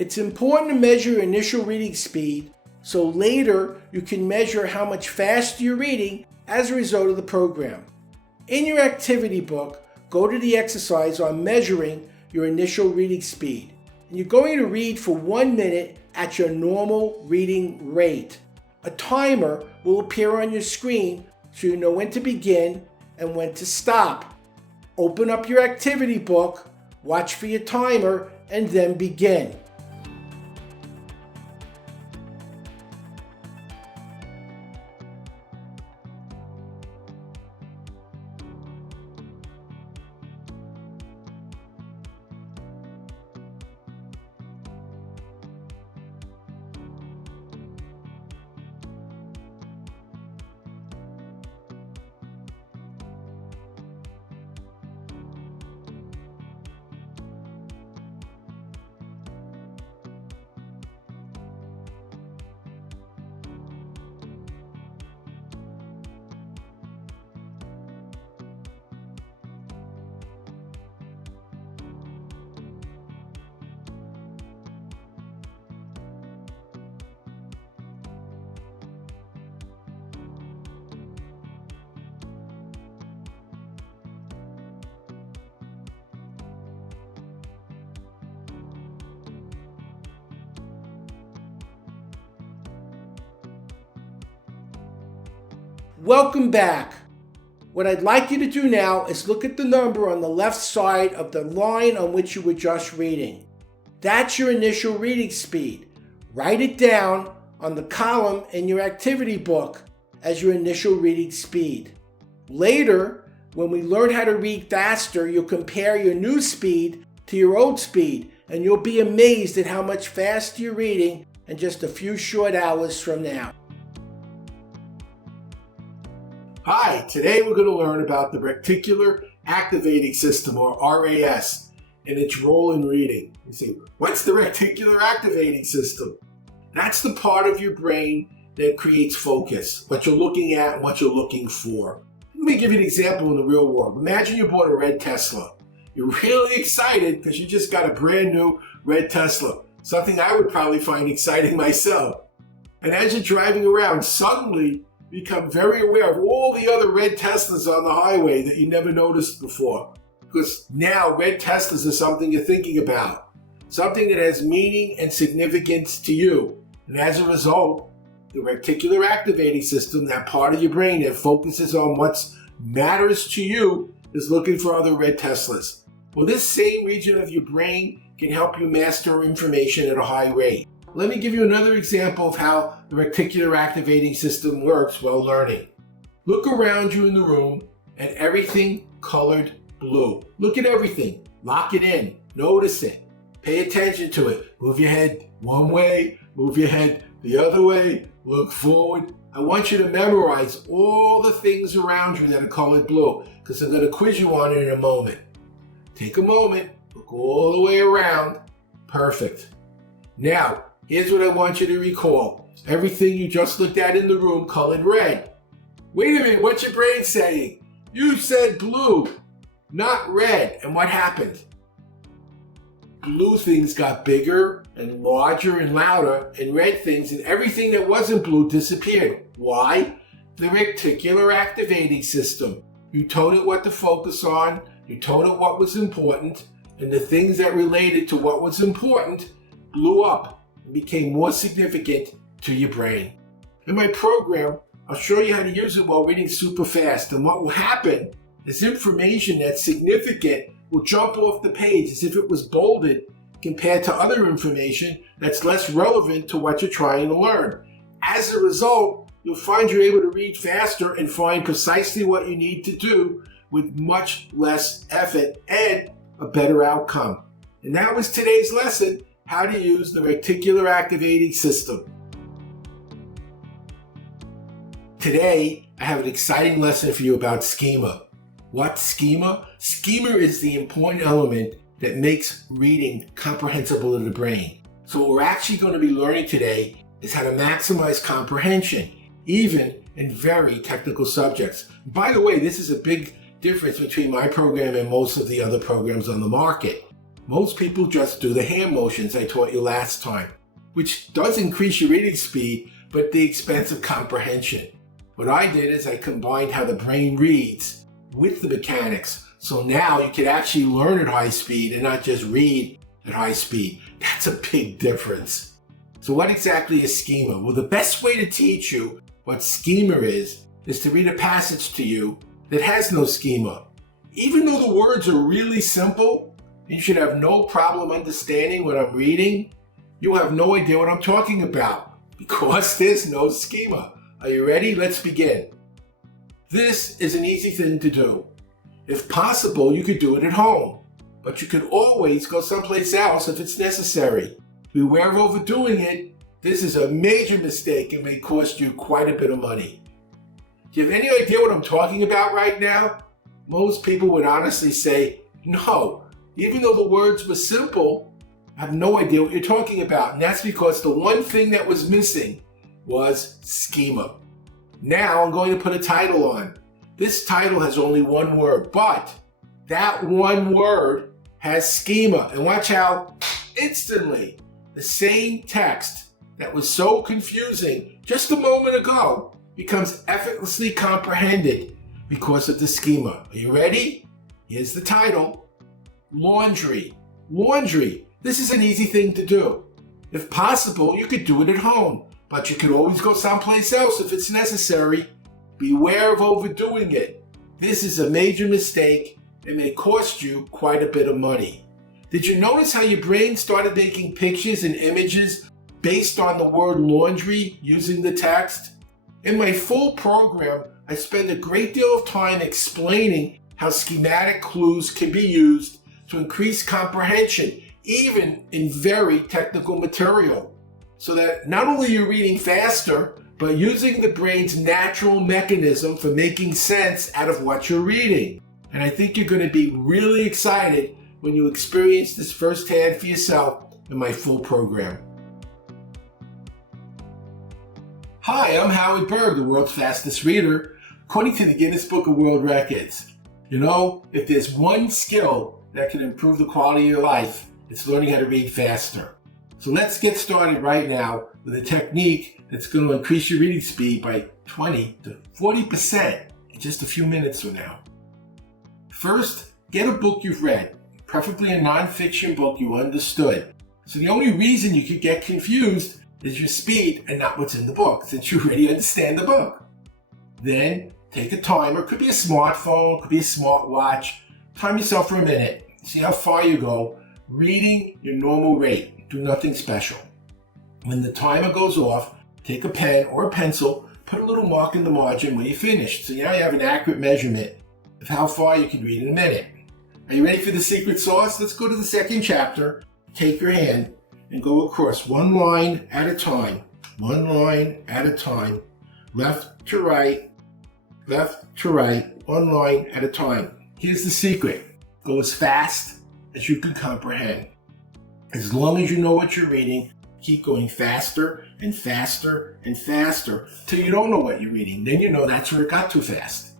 It's important to measure your initial reading speed so later you can measure how much faster you're reading as a result of the program. In your activity book, go to the exercise on measuring your initial reading speed. And you're going to read for 1 minute at your normal reading rate. A timer will appear on your screen so you know when to begin and when to stop. Open up your activity book, watch for your timer, and then begin. Welcome back. What I'd like you to do now is look at the number on the left side of the line on which you were just reading. That's your initial reading speed. Write it down on the column in your activity book as your initial reading speed. Later, when we learn how to read faster, you'll compare your new speed to your old speed, and you'll be amazed at how much faster you're reading in just a few short hours from now. Hi, today we're going to learn about the Reticular Activating System, or RAS, and its role in reading. You say, what's the Reticular Activating System? That's the part of your brain that creates focus, what you're looking at and what you're looking for. Let me give you an example in the real world. Imagine you bought a red Tesla. You're really excited because you just got a brand new red Tesla, something I would probably find exciting myself. And as you're driving around, suddenly become very aware of all the other red Teslas on the highway that you never noticed before. Because now red Teslas are something you're thinking about, something that has meaning and significance to you. And as a result, the reticular activating system, that part of your brain that focuses on what matters to you, is looking for other red Teslas. Well, this same region of your brain can help you master information at a high rate. Let me give you another example of how the reticular activating system works while learning. Look around you in the room and everything colored blue. Look at everything. Lock it in. Notice it. Pay attention to it. Move your head one way. Move your head the other way. Look forward. I want you to memorize all the things around you that are colored blue, because I'm going to quiz you on it in a moment. Take a moment. Look all the way around. Perfect. Now, here's what I want you to recall. Everything you just looked at in the room colored red. Wait a minute, what's your brain saying? You said blue, not red. And what happened? Blue things got bigger and larger and louder, and red things and everything that wasn't blue disappeared. Why? The reticular activating system. You told it what to focus on, you told it what was important, and the things that related to what was important blew up and became more significant to your brain. In my program, I'll show you how to use it while reading super fast, and what will happen is information that's significant will jump off the page as if it was bolded compared to other information that's less relevant to what you're trying to learn. As a result, you'll find you're able to read faster and find precisely what you need to do with much less effort and a better outcome. And that was today's lesson, how to use the reticular activating system. Today, I have an exciting lesson for you about schema. What's schema? Schema is the important element that makes reading comprehensible to the brain. So what we're actually going to be learning today is how to maximize comprehension, even in very technical subjects. By the way, this is a big difference between my program and most of the other programs on the market. Most people just do the hand motions I taught you last time, which does increase your reading speed, but at the expense of comprehension. What I did is I combined how the brain reads with the mechanics, so now you can actually learn at high speed and not just read at high speed. That's a big difference. So what exactly is schema? Well, the best way to teach you what schema is to read a passage to you that has no schema. Even though the words are really simple, you should have no problem understanding what I'm reading. You'll have no idea what I'm talking about because there's no schema. Are you ready? Let's begin. This is an easy thing to do. If possible, you could do it at home, but you could always go someplace else if it's necessary. Beware of overdoing it. This is a major mistake and may cost you quite a bit of money. Do you have any idea what I'm talking about right now? Most people would honestly say, no, even though the words were simple, I have no idea what you're talking about. And that's because the one thing that was missing was schema. Now I'm going to put a title on. This title has only one word, but that one word has schema. And watch how instantly the same text that was so confusing just a moment ago becomes effortlessly comprehended because of the schema. Are you ready? Here's the title. Laundry. Laundry. This is an easy thing to do. If possible, you could do it at home, but you could always go someplace else if it's necessary. Beware of overdoing it. This is a major mistake and may cost you quite a bit of money. Did you notice how your brain started making pictures and images based on the word laundry using the text? In my full program, I spend a great deal of time explaining how schematic clues can be used to increase comprehension, even in very technical material, so that not only you're reading faster, but using the brain's natural mechanism for making sense out of what you're reading. And I think you're going to be really excited when you experience this firsthand for yourself in my full program. Hi, I'm Howard Berg, the world's fastest reader, according to the Guinness Book of World Records. You know, if there's one skill that can improve the quality of your life, it's learning how to read faster. So let's get started right now with a technique that's going to increase your reading speed by 20 to 40% in just a few minutes from now. First, get a book you've read, preferably a nonfiction book you understood. So the only reason you could get confused is your speed and not what's in the book, since you already understand the book. Then take a timer, could be a smartphone, could be a smartwatch. Time yourself for a minute, see how far you go, reading your normal rate. Do nothing special. When the timer goes off, take a pen or a pencil, put a little mark in the margin when you finish. So now you have an accurate measurement of how far you can read in a minute. Are you ready for the secret sauce? Let's go to the second chapter. Take your hand and go across one line at a time. One line at a time. Left to right, one line at a time. Here's the secret. Go as fast as you can comprehend. As long as you know what you're reading, keep going faster and faster and faster till you don't know what you're reading. Then you know that's where it got too fast.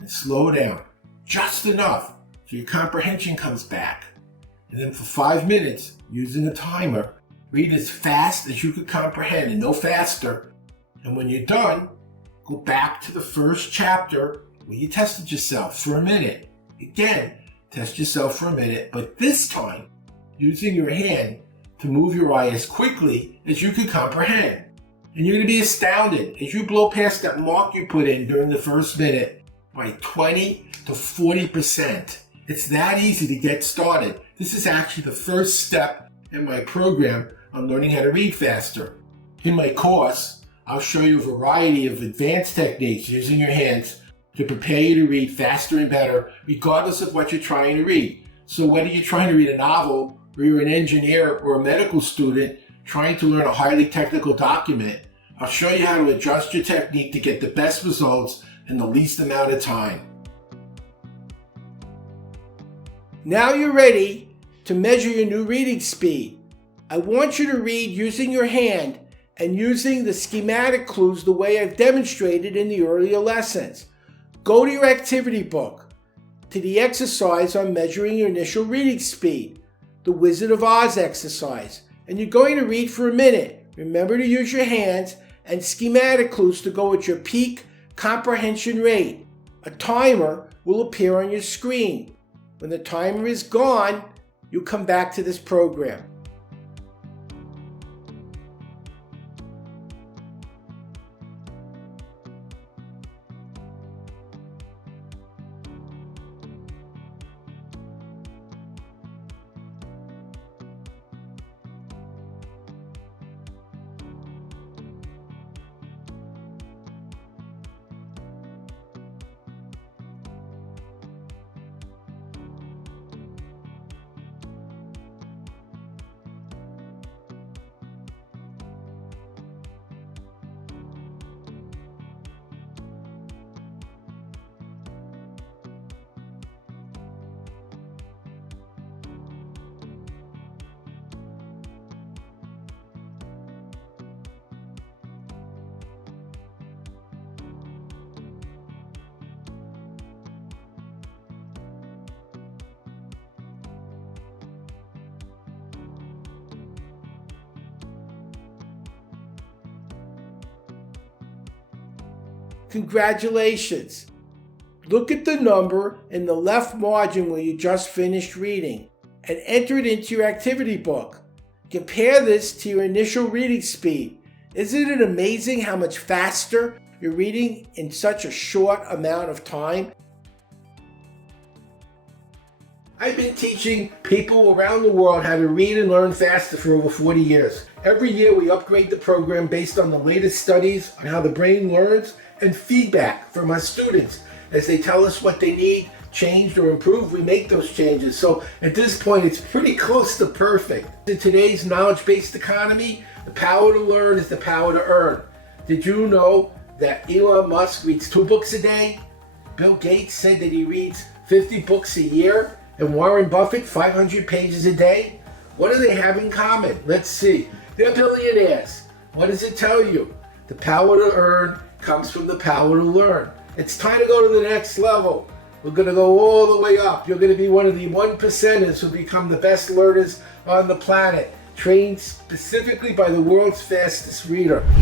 And slow down just enough so your comprehension comes back. And then for 5 minutes, using a timer, read as fast as you could comprehend and no faster. And when you're done, go back to the first chapter where you tested yourself for a minute. Again, test yourself for a minute, but this time, using your hand to move your eye as quickly as you could comprehend. And you're going to be astounded as you blow past that mark you put in during the first minute by 20 to 40%. It's that easy to get started. This is actually the first step in my program on learning how to read faster. In my course, I'll show you a variety of advanced techniques using your hands to prepare you to read faster and better, regardless of what you're trying to read. So whether you're trying to read a novel, or you're an engineer or a medical student trying to learn a highly technical document, I'll show you how to adjust your technique to get the best results in the least amount of time. Now you're ready to measure your new reading speed. I want you to read using your hand and using the schematic clues the way I've demonstrated in the earlier lessons. Go to your activity book, to the exercise on measuring your initial reading speed. the Wizard of Oz exercise, and you're going to read for a minute. Remember to use your hands and schematic clues to go at your peak comprehension rate. A timer will appear on your screen. When the timer is gone, you'll come back to this program. Congratulations! Look at the number in the left margin where you just finished reading and enter it into your activity book. Compare this to your initial reading speed. Isn't it amazing how much faster you're reading in such a short amount of time? I've been teaching people around the world how to read and learn faster for over 40 years. Every year we upgrade the program based on the latest studies on how the brain learns and feedback from our students. As they tell us what they need changed or improved, we make those changes. So at this point, it's pretty close to perfect. In today's knowledge-based economy, the power to learn is the power to earn. Did you know that Elon Musk reads 2 books a day? Bill Gates said that he reads 50 books a year, and Warren Buffett 500 pages a day? What do they have in common? Let's see. They're billionaires. What does it tell you? The power to earn comes from the power to learn. It's time to go to the next level. We're going to go all the way up. You're going to be one of the 1%ers who become the best learners on the planet, trained specifically by the world's fastest reader.